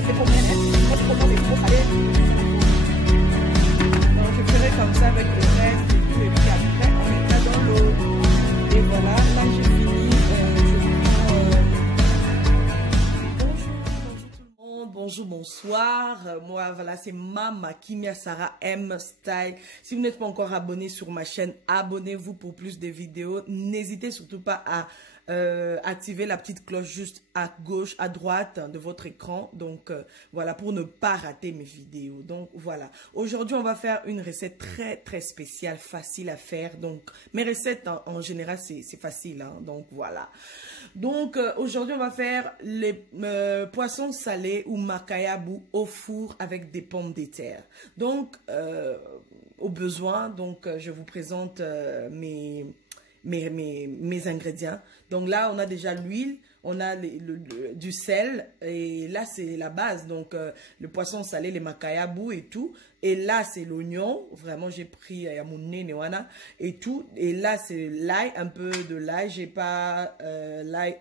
Donc je ferai comme ça avec le reste et tout, et puis après on mettra dans l'eau. Et voilà, là j'ai fini. Bonjour, bonsoir. Moi, voilà, c'est Mama Kimia Sarah M Style. Si vous n'êtes pas encore abonné sur ma chaîne, abonnez-vous pour plus de vidéos. N'hésitez surtout pas à activer la petite cloche juste à gauche, à droite de votre écran. Donc, voilà, pour ne pas rater mes vidéos. Donc, voilà. Aujourd'hui, on va faire une recette très spéciale, facile à faire. Donc, mes recettes, en général, c'est facile. Hein, donc, voilà. Donc, aujourd'hui, on va faire les poissons salés ou makayabu au four avec des pommes de terre. Donc, au besoin, donc, je vous présente mes ingrédients. Donc là, on a déjà l'huile, on a du sel, et là, c'est la base. Donc, le poisson salé, les makayabu et tout. Et là, c'est l'oignon. Vraiment, j'ai pris yamoune, newana et tout. Et là, c'est l'ail, un peu de l'ail. J'ai pas l'ail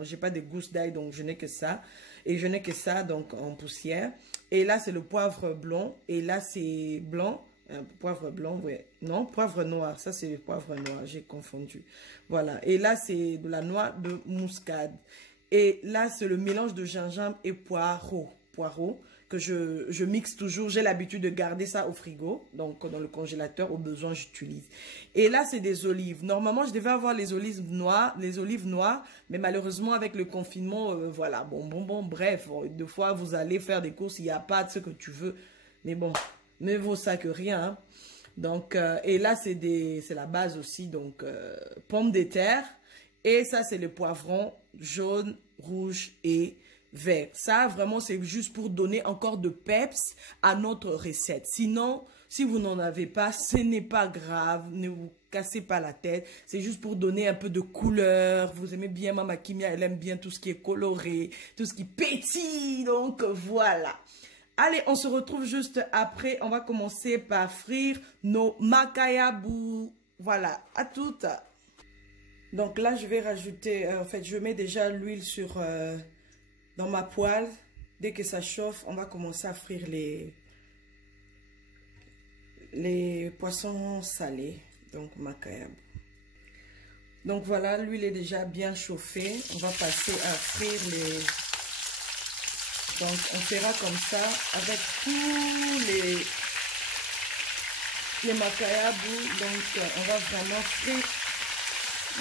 j'ai pas de gousses d'ail, donc je n'ai que ça. Et je n'ai que ça, donc en poussière. Et là, c'est le poivre blanc. Et là, c'est blanc. Poivre blanc, ouais. Non, poivre noir. Ça, c'est le poivre noir. J'ai confondu. Voilà. Et là, c'est de la noix de muscade. Et là, c'est le mélange de gingembre et poireau. Poireau que je mixe toujours. J'ai l'habitude de garder ça au frigo. Donc, dans le congélateur, au besoin, j'utilise. Et là, c'est des olives. Normalement, je devais avoir les olives noires. Mais malheureusement, avec le confinement, voilà. Bon, bref. Deux fois, vous allez faire des courses. Il n'y a pas de ce que tu veux. Mais bon. Mieux vaut ça que rien. Hein. Donc, et là, c'est la base aussi. Donc, pommes de terre. Et ça, c'est le poivron jaune, rouge et vert. Ça, vraiment, c'est juste pour donner encore de peps à notre recette. Sinon, si vous n'en avez pas, ce n'est pas grave. Ne vous cassez pas la tête. C'est juste pour donner un peu de couleur. Vous aimez bien Mama Kimia, elle aime bien tout ce qui est coloré, tout ce qui pétille. Donc, voilà. Allez, on se retrouve juste après. On va commencer par frire nos makayabu. Voilà, à toutes. Donc là, je vais rajouter, en fait, je mets déjà l'huile dans ma poêle. Dès que ça chauffe, on va commencer à frire les poissons salés. Donc, makayabu. Donc voilà, l'huile est déjà bien chauffée. On va passer à frire les... Donc, on fera comme ça avec tous les makayabu. Donc, on va vraiment frire.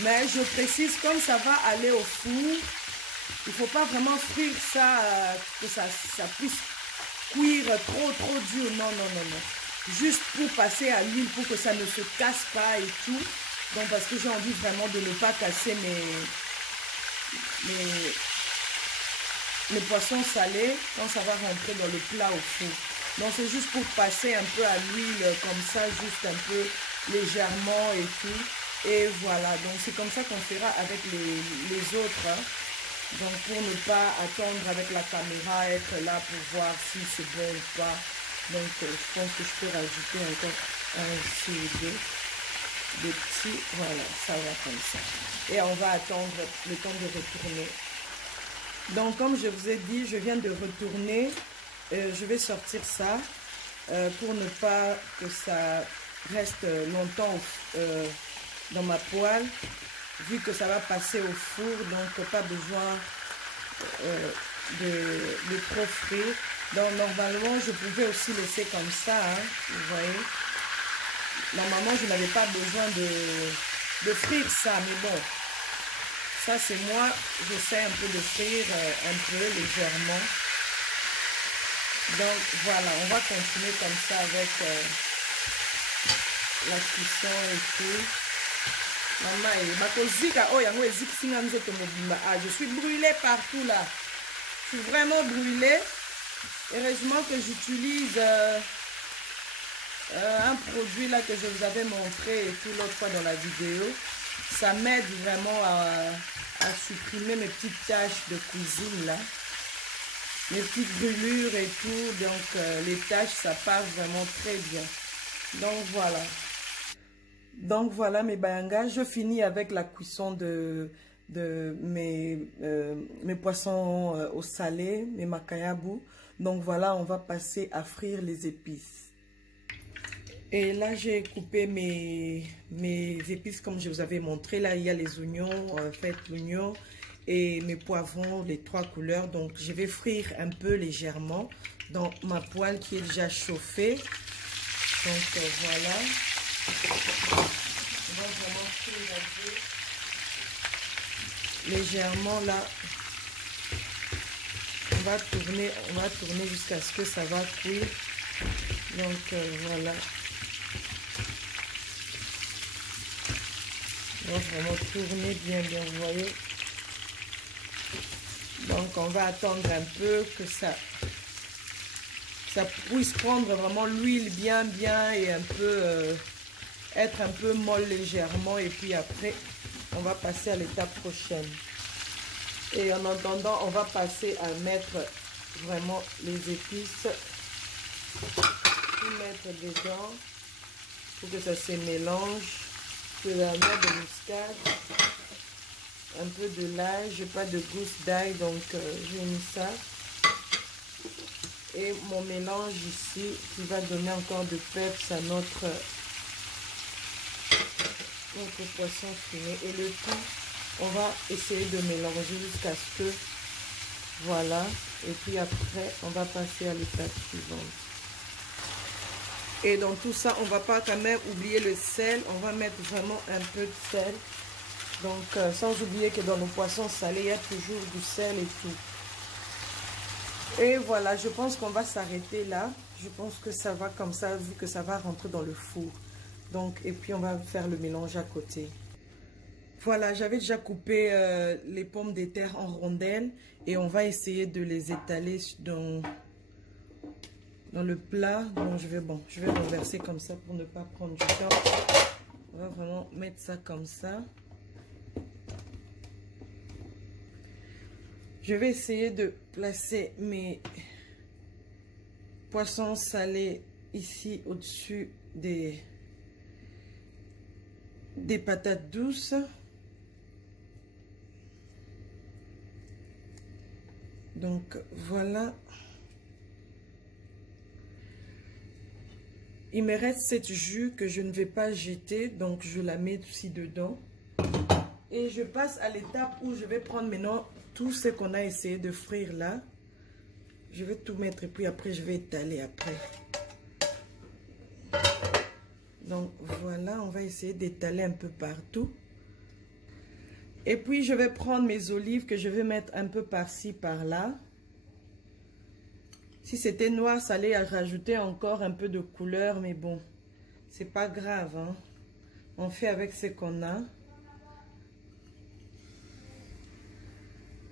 Mais je précise, comme ça va aller au four, il ne faut pas vraiment frire ça, que ça puisse cuire trop dur. Non. Juste pour passer à l'huile, pour que ça ne se casse pas et tout. Donc, parce que j'ai envie vraiment de ne pas casser les poissons salés quand ça va rentrer dans le plat au four. Donc c'est juste pour passer un peu à l'huile comme ça, juste un peu légèrement et tout. Et voilà, donc c'est comme ça qu'on fera avec les autres. Hein. Donc pour ne pas attendre avec la caméra, être là pour voir si c'est bon ou pas. Donc je pense que je peux rajouter encore un CD de petits. Voilà, ça va comme ça. Et on va attendre le temps de retourner. Donc, comme je vous ai dit, je viens de retourner. Je vais sortir ça pour ne pas que ça reste longtemps dans ma poêle. Vu que ça va passer au four, donc pas besoin de trop frire. Donc, normalement, je pouvais aussi laisser comme ça. Hein, vous voyez. Normalement, je n'avais pas besoin de frire ça, mais bon. Ça, c'est moi, j'essaie un peu de frire, un peu légèrement. Donc, voilà, on va continuer comme ça avec la cuisson et tout. Maman, je suis brûlée partout là. Je suis vraiment brûlée. Heureusement que j'utilise un produit là que je vous avais montré et tout l'autre fois dans la vidéo. Ça m'aide vraiment à supprimer mes petites taches de cuisine là. Mes petites brûlures et tout. Donc les taches, ça part vraiment très bien. Donc voilà mes bayangas. Je finis avec la cuisson de de mes poissons au salé, mes makayabu. Donc voilà, on va passer à frire les épices. Et là, j'ai coupé mes épices comme je vous avais montré. Là, il y a les oignons, faites l'oignon et mes poivrons, les 3 couleurs. Donc, je vais frire un peu légèrement dans ma poêle qui est déjà chauffée. Donc, voilà. On va vraiment frire un peu légèrement là. On va tourner jusqu'à ce que ça va cuire. Donc, voilà. On va vraiment tourner bien, vous voyez. Donc, on va attendre un peu que ça puisse prendre vraiment l'huile bien et un peu, être un peu molle légèrement. Et puis après, on va passer à l'étape prochaine. Et en attendant, on va passer à mettre vraiment les épices. Tout mettre dedans pour que ça se mélange. De la noix de muscade, un peu de l'ail, j'ai pas de gousse d'ail donc j'ai mis ça et mon mélange ici qui va donner encore de peps à notre poisson fumé. Et le tout, on va essayer de mélanger jusqu'à ce que voilà, et puis après on va passer à l'étape suivante. Et dans tout ça, on ne va pas quand même oublier le sel. On va mettre vraiment un peu de sel. Donc, sans oublier que dans le poisson salé, il y a toujours du sel et tout. Et voilà, je pense qu'on va s'arrêter là. Je pense que ça va comme ça, vu que ça va rentrer dans le four. Donc, et puis on va faire le mélange à côté. Voilà, j'avais déjà coupé les pommes de terre en rondelles. Et on va essayer de les étaler dans le plat. Donc je vais renverser comme ça pour ne pas prendre du temps. On va vraiment mettre ça comme ça. Je vais essayer de placer mes poissons salés ici au-dessus des patates douces. Donc voilà. Il me reste cette jus que je ne vais pas jeter, donc je la mets aussi dedans. Et je passe à l'étape où je vais prendre maintenant tout ce qu'on a essayé de frire là. Je vais tout mettre et puis après je vais étaler après. Donc voilà, on va essayer d'étaler un peu partout. Et puis je vais prendre mes olives que je vais mettre un peu par-ci, par-là. Si c'était noir, ça allait rajouter encore un peu de couleur, mais bon, c'est pas grave, hein. On fait avec ce qu'on a.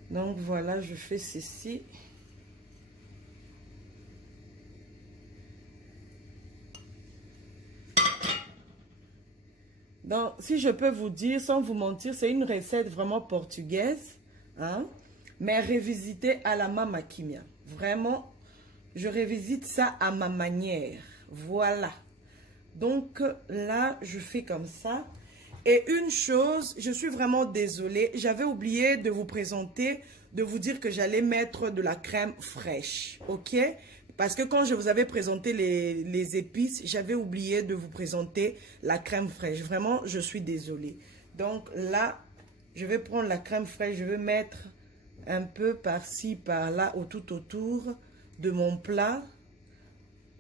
Donc voilà, je fais ceci. Donc, si je peux vous dire, sans vous mentir, c'est une recette vraiment portugaise, hein, mais revisitée à la Mama Kimia. Vraiment, je revisite ça à ma manière. Voilà. Donc là, je fais comme ça. Et une chose, je suis vraiment désolée. J'avais oublié de vous présenter, de vous dire que j'allais mettre de la crème fraîche. Ok? Parce que quand je vous avais présenté les épices, j'avais oublié de vous présenter la crème fraîche. Vraiment, je suis désolée. Donc là, je vais prendre la crème fraîche. Je vais mettre un peu par-ci, par-là, tout autour de mon plat.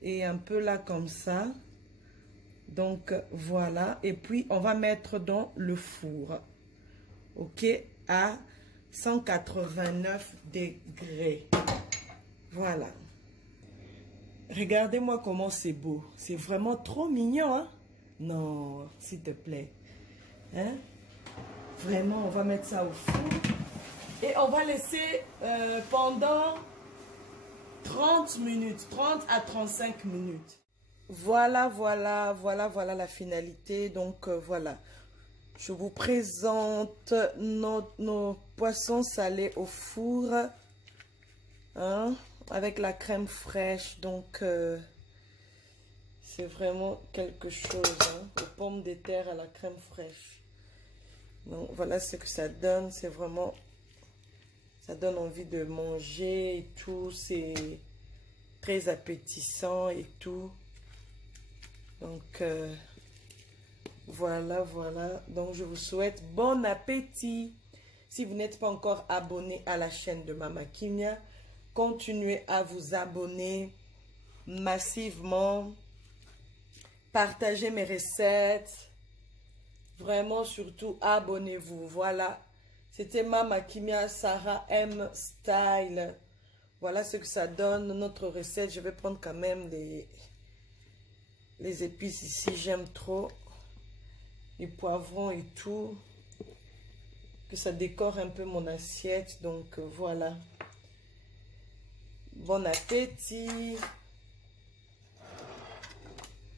Et un peu là comme ça. Donc voilà. Et puis on va mettre dans le four. Ok, à 189 degrés. Voilà. Regardez-moi comment c'est beau. C'est vraiment trop mignon, hein? Non, s'il te plaît. Hein? Vraiment, on va mettre ça au four. Et on va laisser pendant 30 minutes, 30 à 35 minutes. Voilà la finalité. Donc voilà, je vous présente nos poissons salés au four, hein, avec la crème fraîche. Donc c'est vraiment quelque chose, hein, aux pommes de terre à la crème fraîche. Donc voilà ce que ça donne. C'est vraiment... Ça donne envie de manger et tout. C'est très appétissant et tout. Donc voilà, voilà. Donc je vous souhaite bon appétit. Si vous n'êtes pas encore abonné à la chaîne de Mama Kimia, continuez à vous abonner massivement. Partagez mes recettes. Vraiment, surtout, abonnez-vous. Voilà. C'était Mama Kimia Sarah M Style. Voilà ce que ça donne, notre recette. Je vais prendre quand même les épices ici. J'aime trop. Les poivrons et tout. Que ça décore un peu mon assiette. Donc, voilà. Bon appétit.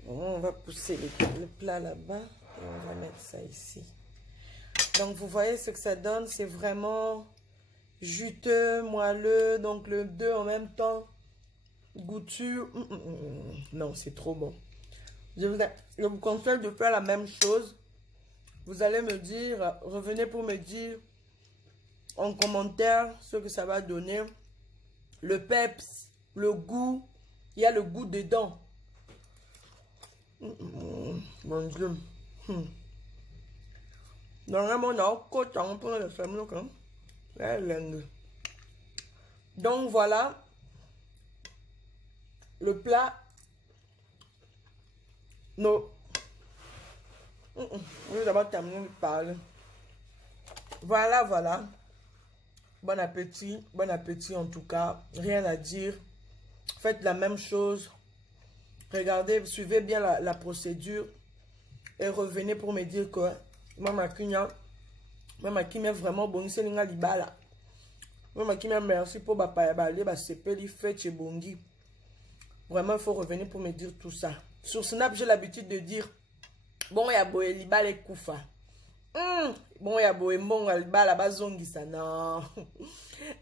On va pousser le plat là-bas. Et on va mettre ça ici. Donc, vous voyez ce que ça donne. C'est vraiment juteux, moelleux. Donc, le deux en même temps. Goûtu. Non, c'est trop bon. Je vous conseille de faire la même chose. Vous allez me dire, revenez pour me dire en commentaire ce que ça va donner. Le peps, le goût. Il y a le goût dedans. Mon Dieu. Donc voilà. Le plat. Non. Je vais d'abord terminer de parler. Voilà, voilà. Bon appétit en tout cas. Rien à dire. Faites la même chose. Regardez, suivez bien la procédure. Et revenez pour me dire que Mama Kimia vraiment bon. C'est une libala. Mama Kimia, merci pour sepeli fait chez Bongi. Vraiment, il faut revenir pour me dire tout ça. Sur Snap, j'ai l'habitude de dire bon, ya boye libala koufa. Bon, ya boye mbonga libala bazongisa. Non.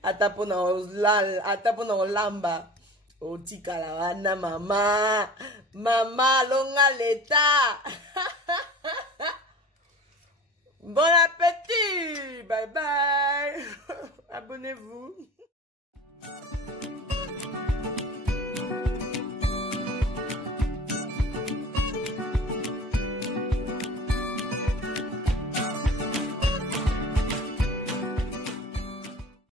Atapona lamba. Otika la wana mama. Mama longa leta. Bon appétit. Bye bye. Abonnez-vous.